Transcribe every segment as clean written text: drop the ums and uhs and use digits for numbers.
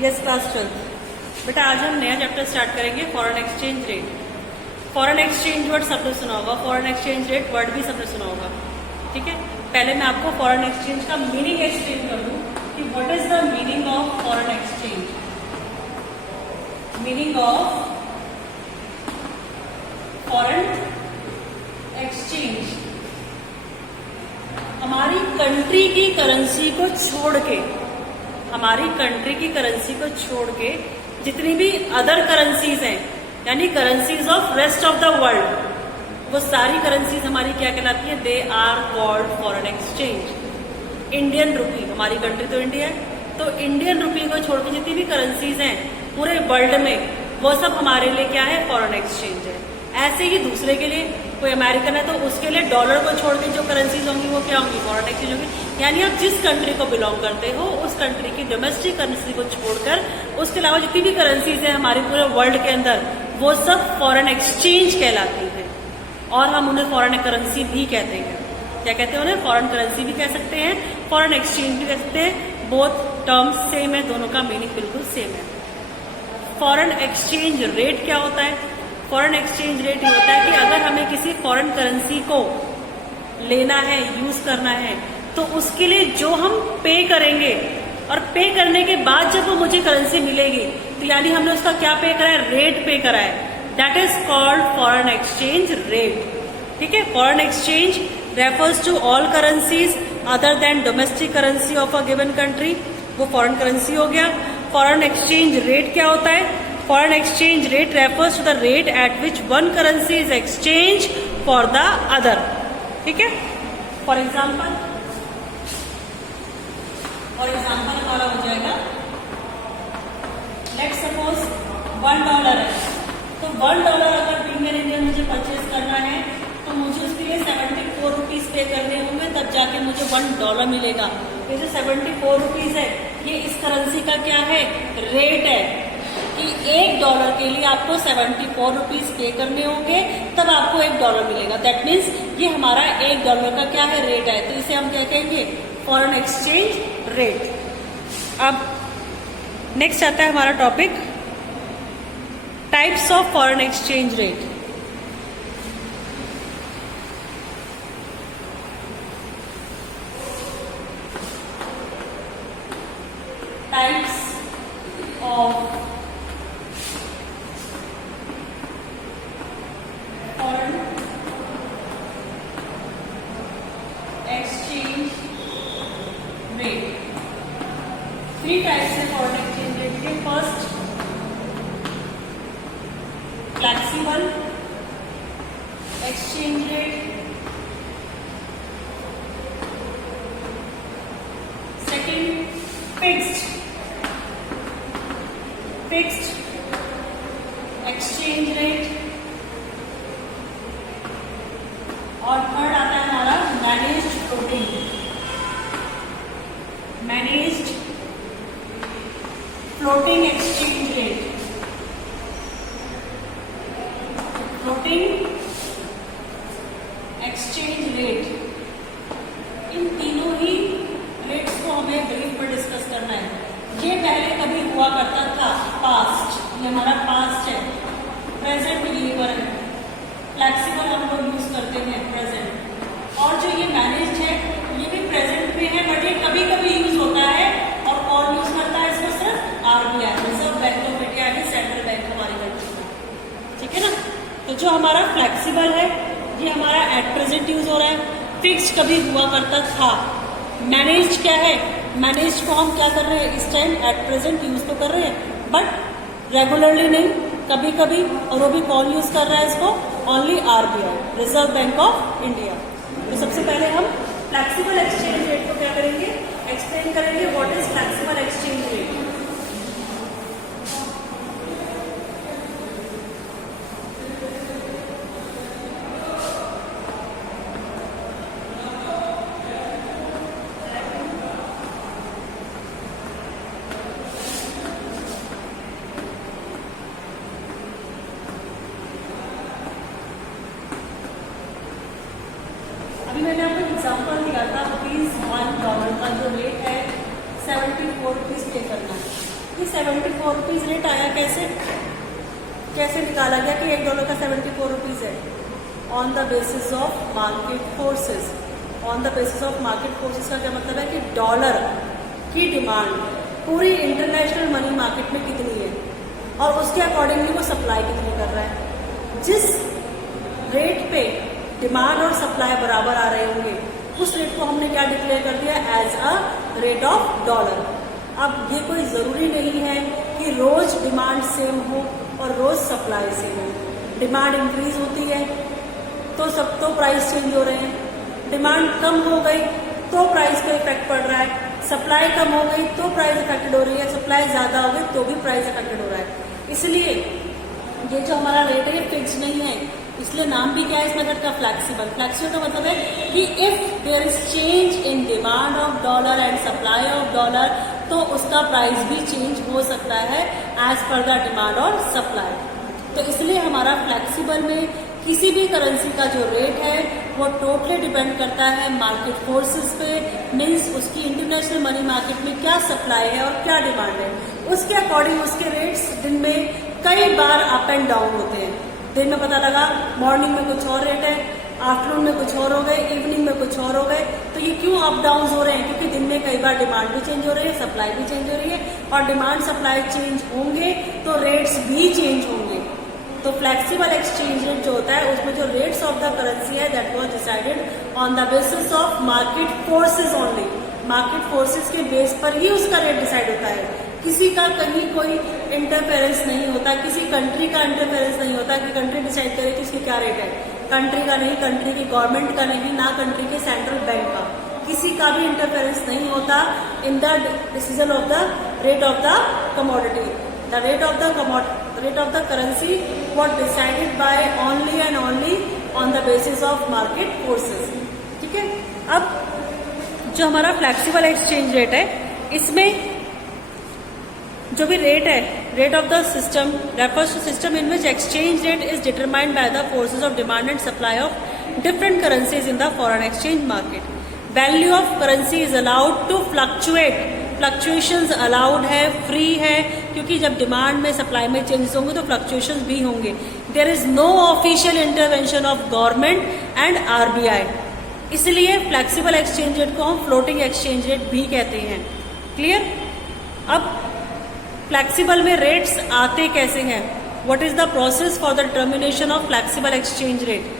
Yes class 12। बेटा आज हम नया चैप्टर स्टार्ट करेंगे foreign exchange rate. Foreign exchange word सबने सुना होगा, फॉरेन एक्सचेंज रेट वर्ड भी सबने सुना होगा। ठीक है, पहले मैं आपको फॉरेन एक्सचेंज का मीनिंग एक्सप्लेन कर दूं कि what is the meaning of foreign exchange. Meaning of foreign exchange हमारी कंट्री की करेंसी को छोड़ के, हमारी कंट्री की करेंसी को छोड़ के जितनी भी अदर करेंसीज हैं, यानी currencies of rest of the world, वो सारी करेंसीज हमारी क्या कहलाती है? They are called foreign exchange. Indian rupee, हमारी कंट्री तो इंडिया है, तो इंडियन रुपी को छोड़ के जितनी भी करेंसीज हैं पूरे वर्ल्ड में, वो सब हमारे लिए क्या है? फॉरेन एक्सचेंज है। ऐसे ही दूसरे के लिए, कोई अमेरिकन है तो उसके लिए डॉलर को छोड़ के जो करेंसीज होंगी वो क्या होंगी? फॉरेन एक्सचेंज होंगी। यानी आप जिस कंट्री को बिलोंग करते हो उस कंट्री की डोमेस्टिक करेंसी को छोड़कर उसके अलावा जितनी भी करेंसीज है हमारे पूरे वर्ल्ड के अंदर, वो सब फॉरेन एक्सचेंज कहलाती है। और हम उन्हें फॉरेन करेंसी भी कहते हैं। क्या कहते हैं उन्हें? फॉरेन करेंसी भी कह सकते हैं, फॉरेन एक्सचेंज भी कह सकते हैं। बोथ टर्म्स सेम है, दोनों का मीनिंग बिल्कुल सेम है। फॉरेन एक्सचेंज रेट क्या होता है? फॉरेन एक्सचेंज रेट ये होता है कि अगर हमें किसी फॉरेन करेंसी को लेना है, यूज करना है, तो उसके लिए जो हम पे करेंगे और पे करने के बाद जब वो मुझे करेंसी मिलेगी, तो यानी हमने उसका क्या पे करा है? रेट पे करा है। That is called foreign exchange rate. ठीक है, foreign exchange refers to all currencies other than domestic currency of a given country. वो फॉरेन करेंसी हो गया। फॉरेन एक्सचेंज रेट क्या होता है? Foreign exchange rate refers to the rate at which one currency is exchange for the other. ठीक है, for example हमारा हो जाएगा, लेट्स सपोज $1 है, तो $1 अगर इंडियन इंडियन मुझे परचेज करना है तो मुझे उसके लिए 74 रुपीज पे करने होंगे, तब जाके मुझे $1 मिलेगा। ये जो 74 रुपीज है ये इस करेंसी का क्या है? रेट है कि $1 के लिए आपको 74 रुपीज पे करने होंगे, तब आपको $1 मिलेगा। दैट मीन्स ये हमारा $1 का क्या है? रेट है। तो इसे हम क्या कहेंगे? Foreign exchange rate. अब नेक्स्ट आता है हमारा topic types of foreign exchange rate. Types of foreign exchange rate. 3 types है फॉरेन एक्सचेंज रेट के। First, flexible exchange rate. Second, fixed exchange rate. और थर्ड आता है हमारा managed floating exchange rate. Floating exchange rate, इन तीनों ही rates को हमें ब्रीफ में डिस्कस करना है। ये पहले कभी हुआ करता था, पास्ट, ये हमारा पास्ट है। प्रेजेंट ये पर है, फ्लेक्सिबल हम लोग यूज करते हैं प्रेजेंट। और जो ये मैनेज्ड है ये भी प्रेजेंट में है, बट ये कभी कभी यूज होता है। और कौन यूज करता है इसको? सिर्फ RBI, reserve bank of India, यानी सेंट्रल बैंक हमारी कंट्री में। ठीक है ना? तो जो हमारा फ्लेक्सिबल है ये हमारा एट प्रेजेंट यूज हो रहा है। फिक्स्ड कभी हुआ करता था। मैनेज्ड क्या है? मैनेज्ड को हम क्या कर रहे हैं इस टाइम? एट प्रेजेंट यूज तो कर रहे हैं, बट रेगुलरली नहीं, कभी कभी। और वो भी कौन यूज कर रहा है इसको? Only RBI, reserve bank of India. तो सबसे पहले हम फ्लेक्सिबल एक्सचेंज रेट को क्या करेंगे? एक्सप्लेन करेंगे। What is flexible exchange rate? मैंने आपको एग्जांपल दिया था $1 का जो रेट है 74 रुपीज पे करना है। ये 74 रुपीज़ रेट आया कैसे निकाला गया कि $1 का 74 रुपीज़ है? On the basis of market forces. On the basis of market forces का क्या मतलब है कि डॉलर की डिमांड पूरी इंटरनेशनल मनी मार्केट में कितनी है और उसके अकॉर्डिंगली वो सप्लाई कितनी कर रहा है। जिस रेट पे डिमांड और सप्लाई बराबर आ रहे होंगे उस रेट को हमने क्या डिक्लेयर कर दिया? As a rate of dollar. अब ये कोई जरूरी नहीं है कि रोज डिमांड सेम हो और रोज सप्लाई सेम हो। डिमांड इंक्रीज होती है तो प्राइस चेंज हो रहे हैं, डिमांड कम हो गई तो प्राइस पे इफेक्ट पड़ रहा है, सप्लाई कम हो गई तो प्राइस इफेक्टेड हो रही है, सप्लाई ज्यादा हो गई तो भी प्राइस इफेक्टेड हो रहा है। इसलिए ये जो हमारा रेट है ये फिक्स नहीं है, इसलिए नाम भी क्या है इस मेथड का? फ्लेक्सिबल। फ्लेक्सिबल का मतलब है कि if there is change in demand of dollar and supply of dollar तो उसका प्राइस भी चेंज हो सकता है एज पर द डिमांड और सप्लाई। तो इसलिए हमारा फ्लेक्सिबल में किसी भी करेंसी का जो रेट है वो टोटली डिपेंड करता है मार्केट फोर्सेस पे, मीन्स उसकी इंटरनेशनल मनी मार्केट में क्या सप्लाई है और क्या डिमांड है, उसके अकॉर्डिंग उसके रेट्स दिन में कई बार अप एंड डाउन होते हैं। दिन में पता लगा मॉर्निंग में कुछ और रेट है, आफ्टरनून में कुछ और हो गए, इवनिंग में कुछ और हो गए। तो ये क्यों अप डाउन हो रहे हैं? क्योंकि दिन में कई बार डिमांड भी चेंज हो रही है, सप्लाई भी चेंज हो रही है, और डिमांड सप्लाई चेंज होंगे तो रेट्स भी चेंज होंगे। तो फ्लेक्सिबल एक्सचेंज रेट जो होता है उसमें जो रेट्स ऑफ द करेंसी है that was decided on the basis of market forces only. Market forces के बेस पर ही उसका रेट डिसाइड होता है। किसी का कहीं कोई इंटरफेरेंस नहीं होता, किसी कंट्री का इंटरफेरेंस नहीं होता कि कंट्री डिसाइड करे कि उसकी क्या रेट है। कंट्री का नहीं, कंट्री की गवर्नमेंट का नहीं, ना कंट्री के सेंट्रल बैंक का, किसी का भी इंटरफेरेंस नहीं होता in the decision of the rate of the commodity. The rate of the currency what decided by only and only on the basis of market forces. ठीक है। अब जो हमारा फ्लेक्सिबल एक्सचेंज रेट है इसमें जो भी रेट है, rate of the system refers to system in which exchange rate is determined by the forces of demand and supply of different currencies in the foreign exchange market. Value of currency is allowed to fluctuate. Fluctuations allowed है, free है, क्योंकि जब demand में supply में changes होंगे तो fluctuations भी होंगे। There is no official intervention of government and RBI, इसलिए फ्लेक्सिबल एक्सचेंज रेट को हम फ्लोटिंग एक्सचेंज रेट भी कहते हैं। क्लियर। अब फ्लेक्सिबल में रेट्स आते कैसे हैं? What is the process for the determination of flexible exchange rate?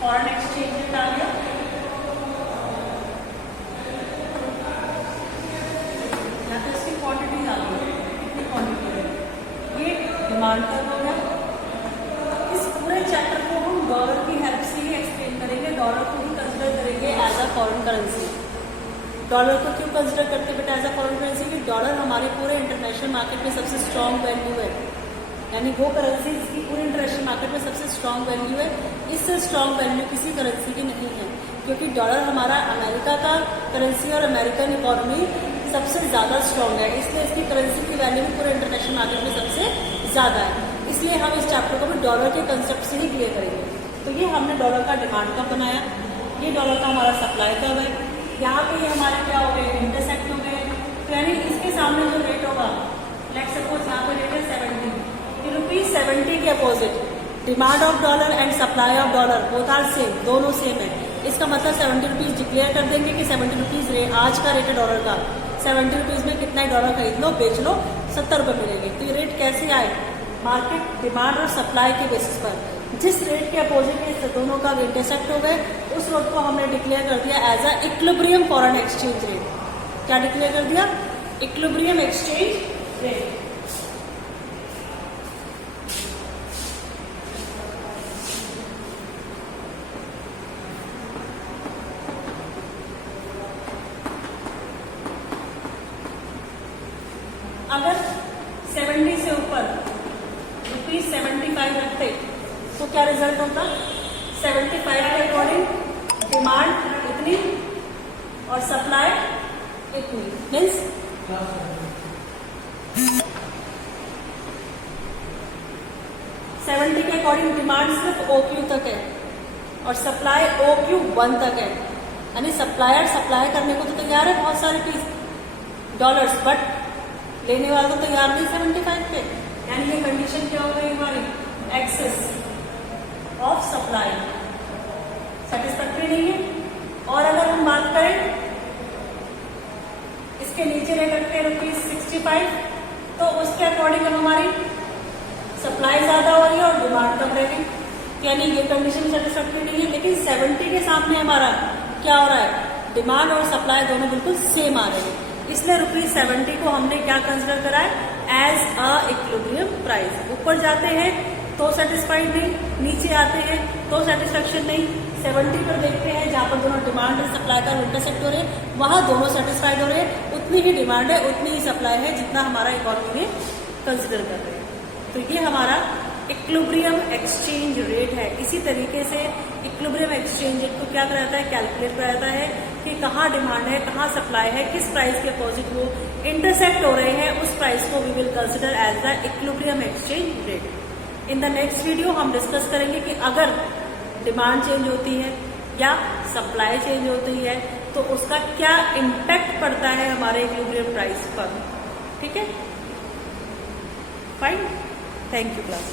Foreign exchange rate आ गया, यहाँ पे इसकी क्वांटिटी आ गई, कितनी क्वांटिटी है, ये डिमांड का हो गया। इस पूरे चैप्टर को हम डॉलर की हेल्प से ही एक्सप्लेन करेंगे, डॉलर को ही कंसिडर करेंगे as a foreign currency. Dollar को क्यों कंसिडर करते हैं बेटा एज अ फॉरेन करेंसी? कि डॉलर हमारे पूरे इंटरनेशनल मार्केट में सबसे स्ट्रॉन्ग वैल्यू है, यानी वो करेंसी की पूरे इंटरनेशनल मार्केट में सबसे स्ट्रॉन्ग वैल्यू है। इससे स्ट्रॉन्ग वैल्यू किसी करेंसी की नहीं है, क्योंकि डॉलर हमारा अमेरिका का करेंसी और अमेरिकन इकोनॉमी सबसे ज़्यादा स्ट्रॉन्ग है, इसलिए इसकी करेंसी की वैल्यू भी पूरे इंटरनेशनल मार्केट में सबसे ज़्यादा है। इसलिए हम इस चैप्टर को भी डॉलर के कंसेप्ट से ही क्लियर करेंगे। तो ये हमने डॉलर का डिमांड कब बनाया, ये डॉलर का हमारा सप्लाई कब है, यहाँ पे ये हमारे क्या हो गए, इंटरसेक्ट हो गए। तो यानी इसके सामने जो रेट होगा, लेट्स सपोज यहाँ पे रेट है 70, ₹70 के opposite demand of dollar and supply of dollar both are same, दोनों सेम है। इसका मतलब 70 रुपीज डिक्लेयर कर देंगे कि 70 रुपीज आज का रेट है डॉलर का, 70 रुपीज में कितना डॉलर खरीद लो बेच लो 70 रुपये मिलेंगे। तो ये रेट कैसे आए? मार्केट डिमांड और सप्लाई के बेसिस पर। जिस रेट के अपोजिट इस दोनों का इंटरसेक्ट हो गए उस रेट को हमने डिक्लेयर कर दिया as a equilibrium foreign exchange rate. क्या डिक्लेयर कर दिया? Equilibrium exchange rate. अगर 70 से ऊपर ₹75 रखते तो क्या रिजल्ट होता? 75 के अकॉर्डिंग डिमांड इतनी और सप्लाई इतनी, मीन्स 70 के अकॉर्डिंग डिमांड सिर्फ OQ तक है और सप्लाई OQ1 तक है, यानी सप्लायर सप्लाई करने को तो तैयार है बहुत सारे $, बट लेने वाला तो तैयार नहीं 75 पे, यानी ये कंडीशन क्या हो गई हमारी, एक्सेस ऑफ सप्लाई, सेटिस्फैक्ट्री नहीं है। और अगर हम बात करें इसके नीचे रेट रखते हैं ₹65, तो उसके अकॉर्डिंग अब हमारी सप्लाई ज्यादा हो रही है और डिमांड कम रहेगी, यानी ये कंडीशन सेटिस्फैक्ट्री नहीं है। लेकिन 70 के सामने हमारा क्या हो रहा है, डिमांड और सप्लाई दोनों बिल्कुल सेम आ रहे हैं, इसलिए ₹70 को हमने क्या कंसिडर करा है, एज अ इक्विलिब्रियम प्राइस। ऊपर जाते हैं तो सेटिस्फाइड नहीं, नीचे आते हैं तो सेटिस्फेक्शन नहीं। 70 पर देखते हैं जहां पर दोनों डिमांड और सप्लाई का इंटरसेक्ट हो रहे हैं, वहां दोनों सेटिस्फाइड हो रहे हैं, उतनी ही डिमांड है उतनी ही सप्लाई है जितना हमारा इकोनॉमी में कंसिडर कर रहे हैं। तो ये हमारा इक्विलिब्रियम एक्सचेंज रेट है। इसी तरीके से इक्विलिब्रियम एक्सचेंज रेट को क्या कराता है, कैलकुलेट कराता है कि कहाँ डिमांड है, कहाँ सप्लाई है, किस प्राइस के अपोजिट वो इंटरसेक्ट हो रहे हैं, उस प्राइस को we will consider as the equilibrium exchange rate. In the next video हम डिस्कस करेंगे कि अगर डिमांड चेंज होती है या सप्लाई चेंज होती है तो उसका क्या इम्पैक्ट पड़ता है हमारे इक्विलिब्रियम प्राइस पर। ठीक है, फाइन, थैंक यू क्लास।